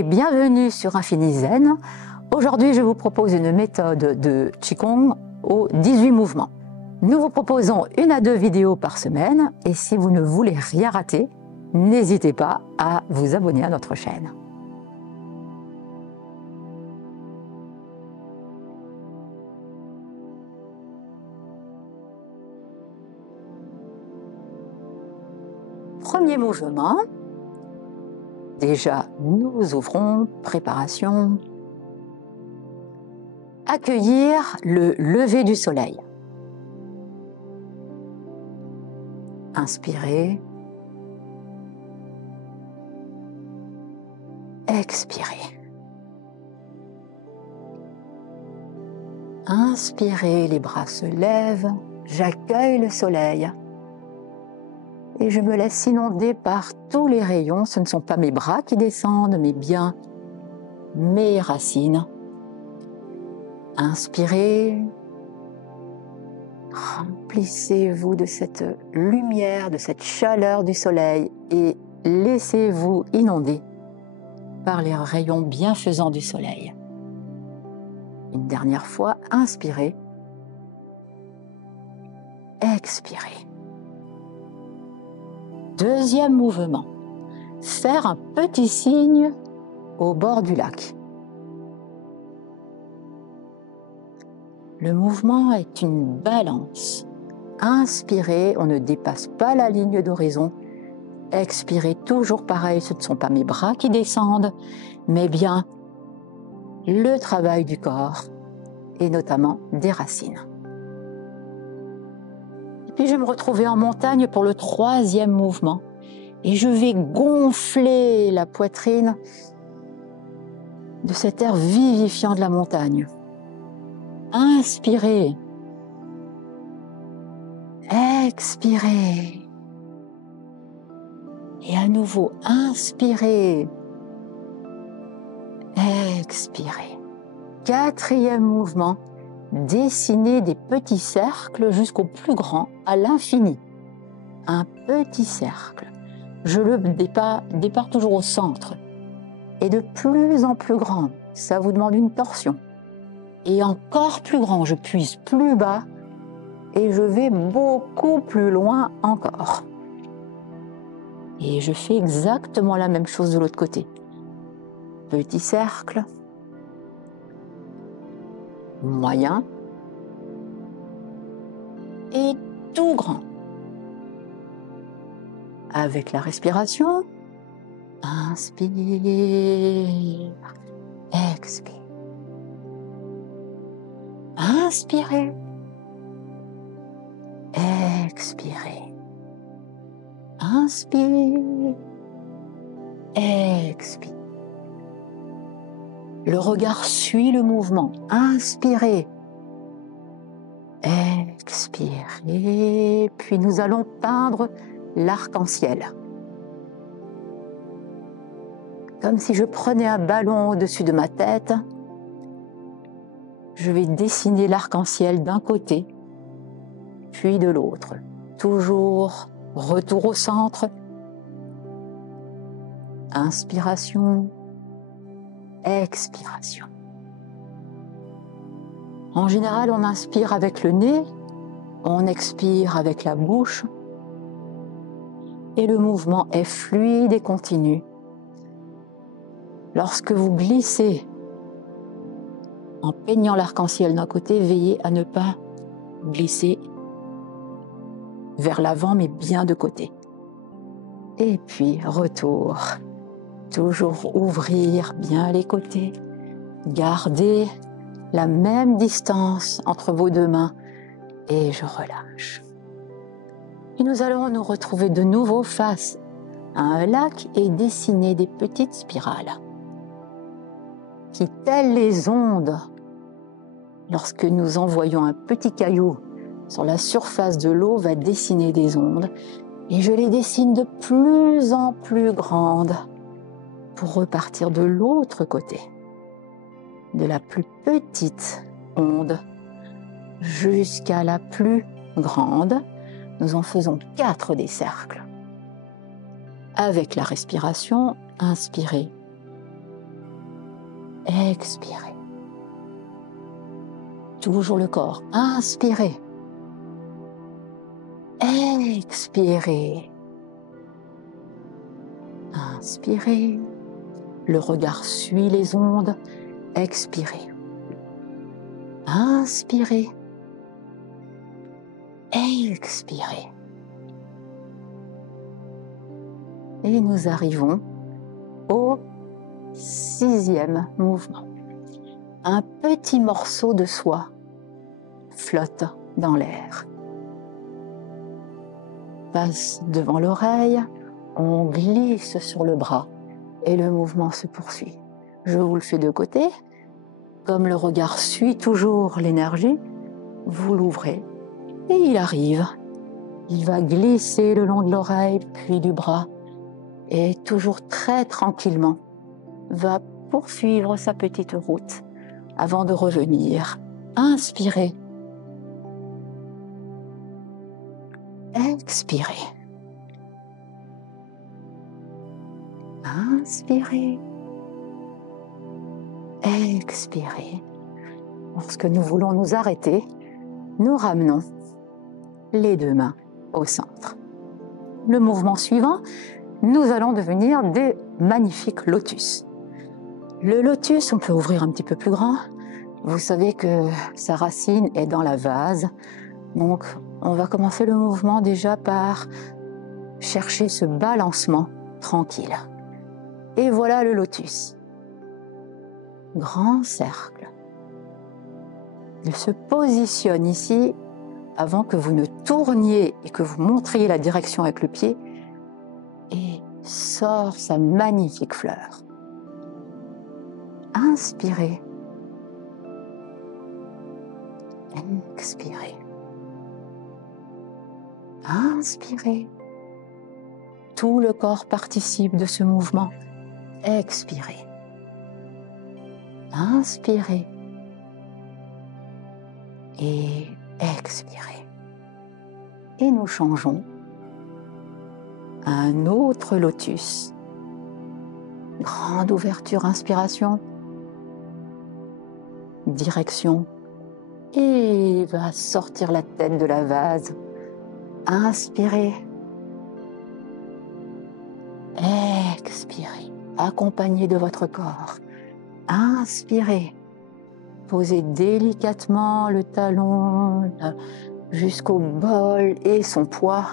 et bienvenue sur Infini Zen. Aujourd'hui, je vous propose une méthode de Qigong aux 18 mouvements. Nous vous proposons 1 à 2 vidéos par semaine et si vous ne voulez rien rater, n'hésitez pas à vous abonner à notre chaîne. Premier mouvement. Déjà, nous ouvrons, préparation. Accueillir le lever du soleil. Inspirez. Expirez. Inspirez, les bras se lèvent. J'accueille le soleil. Et je me laisse inonder par tous les rayons. Ce ne sont pas mes bras qui descendent, mais bien mes racines. Inspirez. Remplissez-vous de cette lumière, de cette chaleur du soleil et laissez-vous inonder par les rayons bienfaisants du soleil. Une dernière fois, inspirez. Expirez. Deuxième mouvement, faire un petit signe au bord du lac. Le mouvement est une balance. Inspirez, on ne dépasse pas la ligne d'horizon. Expirez, toujours pareil, ce ne sont pas mes bras qui descendent, mais bien le travail du corps et notamment des racines. Et puis je vais me retrouver en montagne pour le 3e mouvement et je vais gonfler la poitrine de cet air vivifiant de la montagne. Inspirez, expirez et à nouveau inspirez, expirez. 4e mouvement. Dessinez des petits cercles jusqu'au plus grand, à l'infini. Un petit cercle. Je le départ toujours au centre. Et de plus en plus grand, ça vous demande une torsion. Et encore plus grand, je puise plus bas et je vais beaucoup plus loin encore. Et je fais exactement la même chose de l'autre côté. Petit cercle. Moyen et tout grand. Avec la respiration, inspire, expire. Inspirez, expirez. Inspire, expire. Le regard suit le mouvement. Inspirez. Expirez. Puis nous allons peindre l'arc-en-ciel. Comme si je prenais un ballon au-dessus de ma tête. Je vais dessiner l'arc-en-ciel d'un côté, puis de l'autre. Toujours retour au centre. Inspiration. Expiration. En général, on inspire avec le nez, on expire avec la bouche et le mouvement est fluide et continu. Lorsque vous glissez en peignant l'arc-en-ciel d'un côté, veillez à ne pas glisser vers l'avant mais bien de côté. Et puis retour. Toujours ouvrir bien les côtés. Gardez la même distance entre vos 2 mains et je relâche. Et nous allons nous retrouver de nouveau face à un lac et dessiner des petites spirales qui, telles les ondes, lorsque nous envoyons un petit caillou sur la surface de l'eau, va dessiner des ondes et je les dessine de plus en plus grandes pour repartir de l'autre côté, de la plus petite onde jusqu'à la plus grande. Nous en faisons 4 des cercles. Avec la respiration, inspirez, expirez. Toujours le corps, inspirez. Expirez. Inspirez. Le regard suit les ondes. Expirez. Inspirez. Expirez. Et nous arrivons au 6e mouvement. Un petit morceau de soie flotte dans l'air. Passe devant l'oreille, on glisse sur le bras et le mouvement se poursuit. Je vous le fais de côté. Comme le regard suit toujours l'énergie, vous l'ouvrez et il arrive. Il va glisser le long de l'oreille, puis du bras, et toujours très tranquillement, va poursuivre sa petite route avant de revenir. Inspirez. Expirez. Inspirez. Expirez. Lorsque nous voulons nous arrêter, nous ramenons les 2 mains au centre. Le mouvement suivant, nous allons devenir des magnifiques lotus. Le lotus, on peut ouvrir un petit peu plus grand. Vous savez que sa racine est dans la vase. Donc, on va commencer le mouvement déjà par chercher ce balancement tranquille. Et voilà le lotus. Grand cercle. Il se positionne ici avant que vous ne tourniez et que vous montriez la direction avec le pied et sort sa magnifique fleur. Inspirez. Expirez. Inspirez. Tout le corps participe de ce mouvement. Expirez. Inspirez. Et expirez. Et nous changeons à un autre lotus. Grande ouverture, inspiration. Direction. Et va sortir la tête de la vase. Inspirez. Expirez. Accompagné de votre corps. Inspirez. Posez délicatement le talon jusqu'au bol et son poids.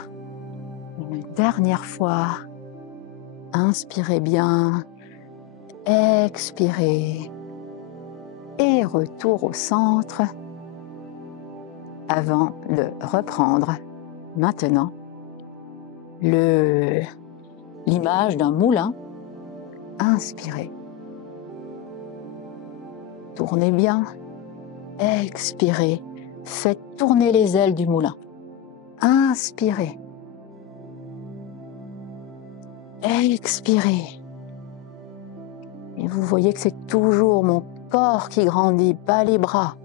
Une dernière fois. Inspirez bien. Expirez. Et retour au centre avant de reprendre maintenant l'image d'un moulin. Inspirez. Tournez bien. Expirez. Faites tourner les ailes du moulin. Inspirez. Expirez. Et vous voyez que c'est toujours mon corps qui grandit, pas les bras.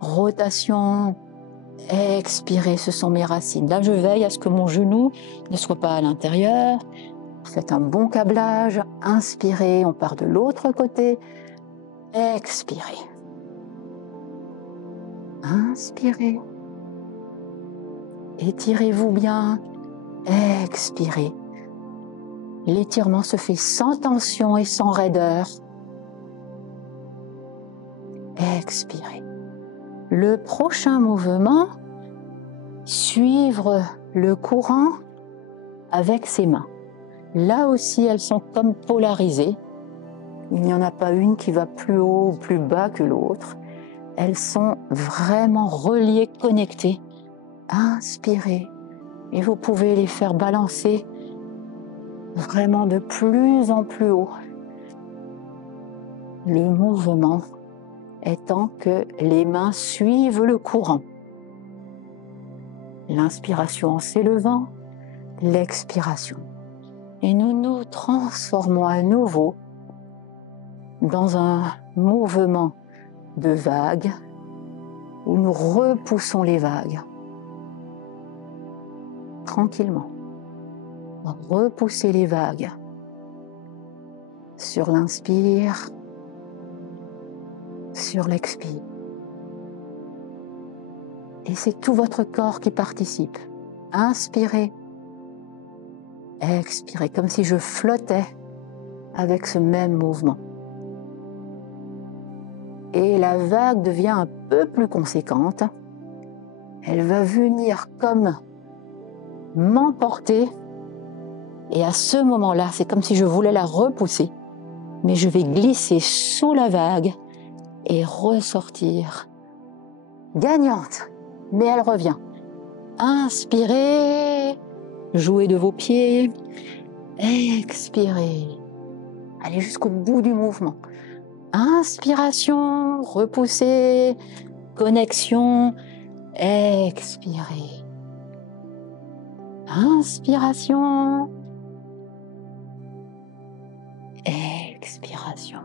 Rotation. Expirez, ce sont mes racines. Là, je veille à ce que mon genou ne soit pas à l'intérieur. Faites un bon câblage. Inspirez, on part de l'autre côté. Expirez. Inspirez. Étirez-vous bien. Expirez. L'étirement se fait sans tension et sans raideur. Expirez. Le prochain mouvement, suivre le courant avec ses mains. Là aussi, elles sont comme polarisées. Il n'y en a pas une qui va plus haut ou plus bas que l'autre. Elles sont vraiment reliées, connectées. Inspirez. Et vous pouvez les faire balancer vraiment de plus en plus haut. Le mouvement étant que les mains suivent le courant. L'inspiration en s'élevant, l'expiration. Et nous nous transformons à nouveau dans un mouvement de vagues où nous repoussons les vagues. Tranquillement. Repoussez les vagues. Sur l'inspire, sur l'expire. Et c'est tout votre corps qui participe. Inspirez, expirez, comme si je flottais avec ce même mouvement. Et la vague devient un peu plus conséquente. Elle va venir comme m'emporter. Et à ce moment-là, c'est comme si je voulais la repousser. Mais je vais glisser sous la vague et ressortir gagnante. Mais elle revient. Inspirez, jouez de vos pieds. Expirez. Allez jusqu'au bout du mouvement. Inspiration, repoussez, connexion, expirez. Inspiration, expiration.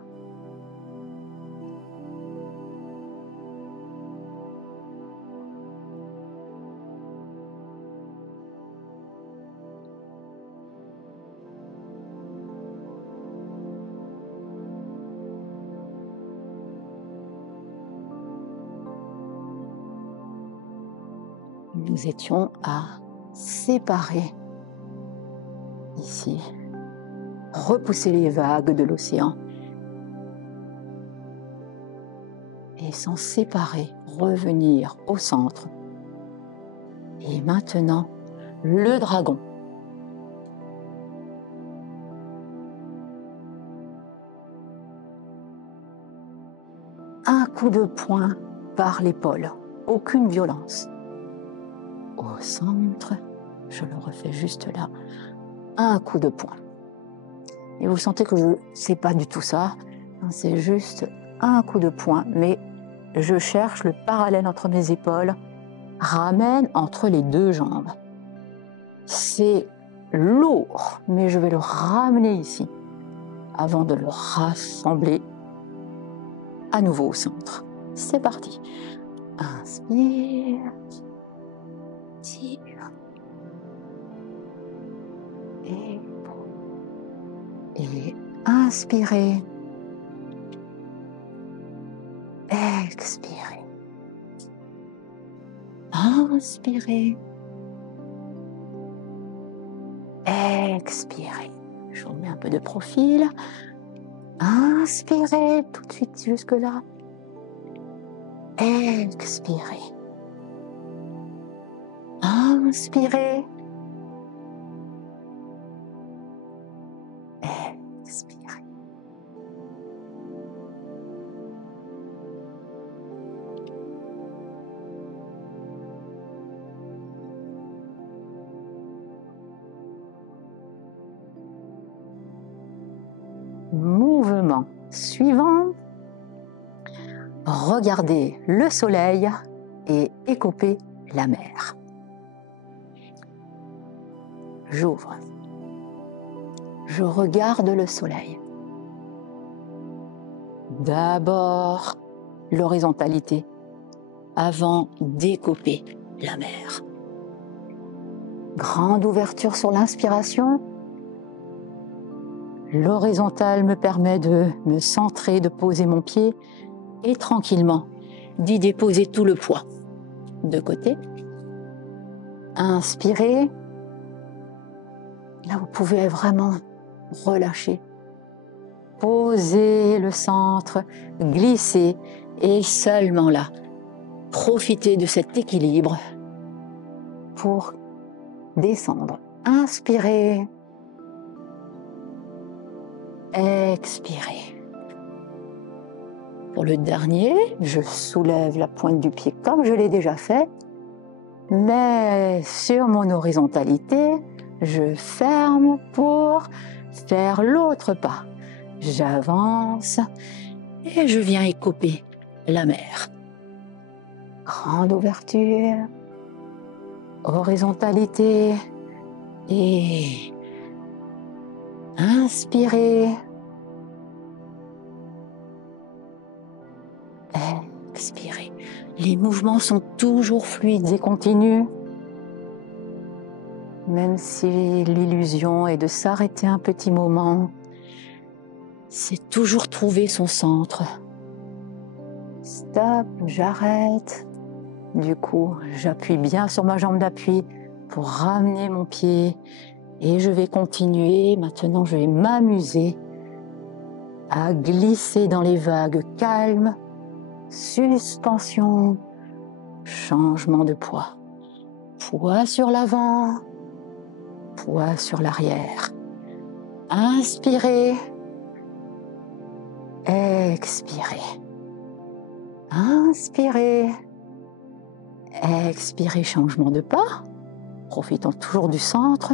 Nous étions à séparer ici, repousser les vagues de l'océan et s'en séparer, revenir au centre. Et maintenant, le dragon. Un coup de poing par l'épaule, aucune violence. Au centre, je le refais juste là, un coup de poing. Et vous sentez que c'est pas du tout ça, c'est juste un coup de poing, mais je cherche le parallèle entre mes épaules, ramène entre les deux jambes. C'est lourd, mais je vais le ramener ici, avant de le rassembler à nouveau au centre. C'est parti. Inspire. Tire. Et inspirez. Expirez. Inspirez. Expirez. Je vous mets un peu de profil. Inspirez tout de suite jusque-là. Expirez. Inspirez. Expirez. Mouvement suivant. Regardez le soleil et écoupez la mer. J'ouvre. Je regarde le soleil. D'abord, l'horizontalité avant d'écouper la mer. Grande ouverture sur l'inspiration. L'horizontale me permet de me centrer, de poser mon pied et tranquillement d'y déposer tout le poids. De côté. Inspirez. Là, vous pouvez vraiment relâcher. Posez le centre, glissez et seulement là, profitez de cet équilibre pour descendre. Inspirez. Expirez. Pour le dernier, je soulève la pointe du pied comme je l'ai déjà fait, mais sur mon horizontalité, je ferme pour faire l'autre pas. J'avance et je viens écouper la mer. Grande ouverture, horizontalité et inspirez. Expirez. Les mouvements sont toujours fluides et continus. Même si l'illusion est de s'arrêter un petit moment, c'est toujours trouver son centre. Stop, j'arrête. Du coup, j'appuie bien sur ma jambe d'appui pour ramener mon pied et je vais continuer. Maintenant, je vais m'amuser à glisser dans les vagues calmes, suspension, changement de poids. Poids sur l'avant, poids sur l'arrière. Inspirez, expirez. Inspirez, expirez, changement de pas. Profitons toujours du centre.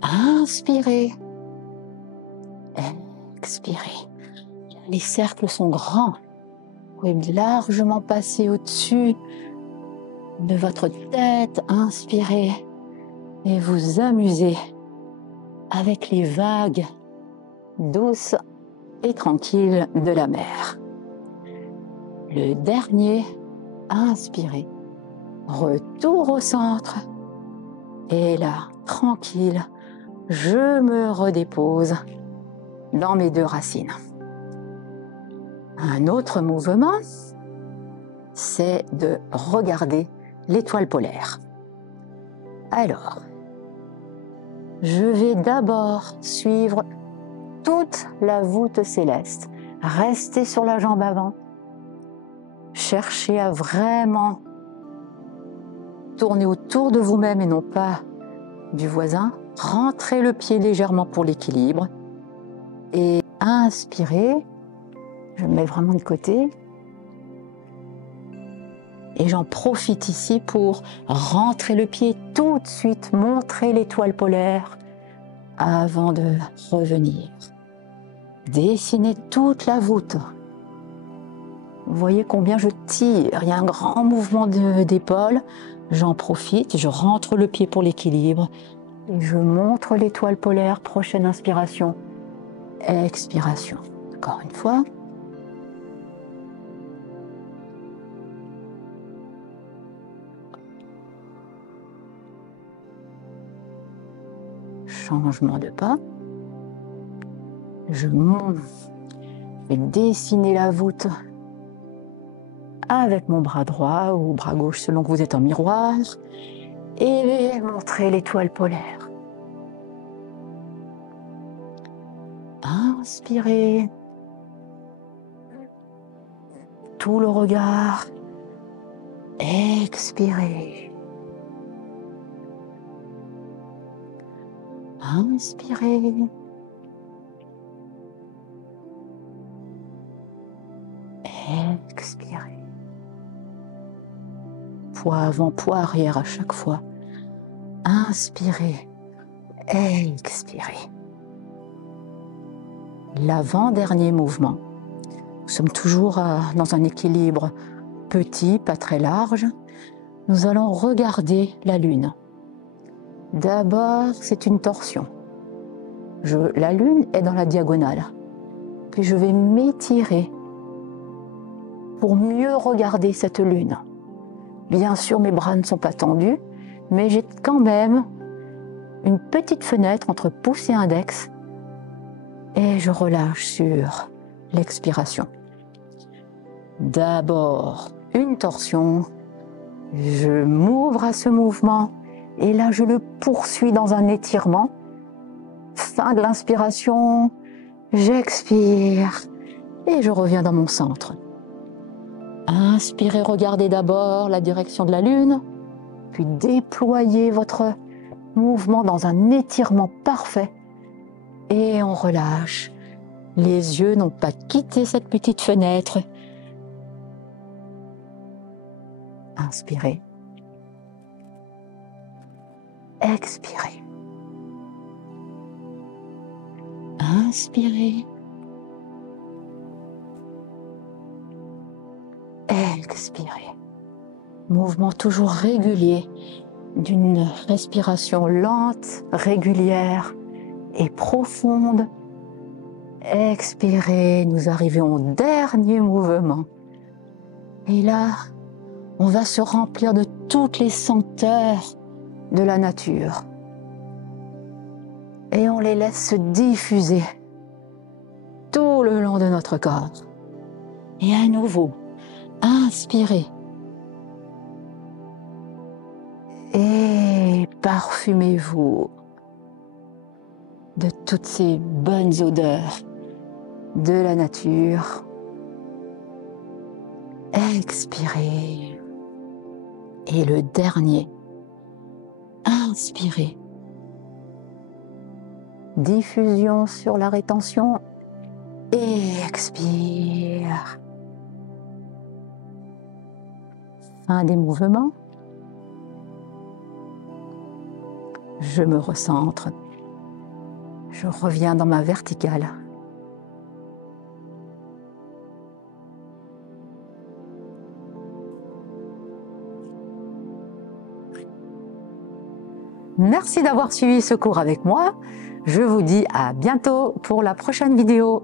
Inspirez, expirez. Les cercles sont grands. Vous pouvez largement passer au-dessus de votre tête. Inspirez et vous amusez avec les vagues douces et tranquilles de la mer. Le dernier, inspirez. Retour au centre. Et là, tranquille, je me redépose dans mes deux racines. Un autre mouvement, c'est de regarder l'étoile polaire. Alors, je vais d'abord suivre toute la voûte céleste. Restez sur la jambe avant. Cherchez à vraiment tourner autour de vous-même et non pas du voisin. Rentrez le pied légèrement pour l'équilibre. Et inspirez. Je me mets vraiment de côté. Et j'en profite ici pour rentrer le pied tout de suite, montrer l'étoile polaire avant de revenir. Dessinez toute la voûte. Vous voyez combien je tire. Il y a un grand mouvement d'épaule. J'en profite, je rentre le pied pour l'équilibre. Et je montre l'étoile polaire. Prochaine inspiration. Expiration. Encore une fois. Changement de pas. Je vais dessiner la voûte avec mon bras droit ou bras gauche selon que vous êtes en miroir et montrer l'étoile polaire. Inspirez. Tout le regard. Expirez. Inspirez. Expirez. Poids avant, poids arrière à chaque fois. Inspirez. Expirez. L'avant-dernier mouvement. Nous sommes toujours dans un équilibre petit, pas très large. Nous allons regarder la Lune. D'abord, c'est une torsion. La Lune est dans la diagonale. Puis je vais m'étirer pour mieux regarder cette Lune. Bien sûr, mes bras ne sont pas tendus, mais j'ai quand même une petite fenêtre entre pouce et index et je relâche sur l'expiration. D'abord, une torsion. Je m'ouvre à ce mouvement et là, je le poursuis dans un étirement. Fin de l'inspiration, j'expire et je reviens dans mon centre. Inspirez, regardez d'abord la direction de la Lune, puis déployez votre mouvement dans un étirement parfait et on relâche. Les yeux n'ont pas quitté cette petite fenêtre. Inspirez. Expirez. Inspirez. Expirez. Mouvement toujours régulier d'une respiration lente, régulière et profonde. Expirez, nous arrivons au dernier mouvement. Et là, on va se remplir de toutes les senteurs de la nature. Et on les laisse se diffuser tout le long de notre corps. Et à nouveau, Inspirez. Et parfumez-vous de toutes ces bonnes odeurs de la nature. Expirez. Et le dernier, inspirez. Diffusion sur la rétention. Et expire. Fin des mouvements. Je me recentre. Je reviens dans ma verticale. Merci d'avoir suivi ce cours avec moi. Je vous dis à bientôt pour la prochaine vidéo.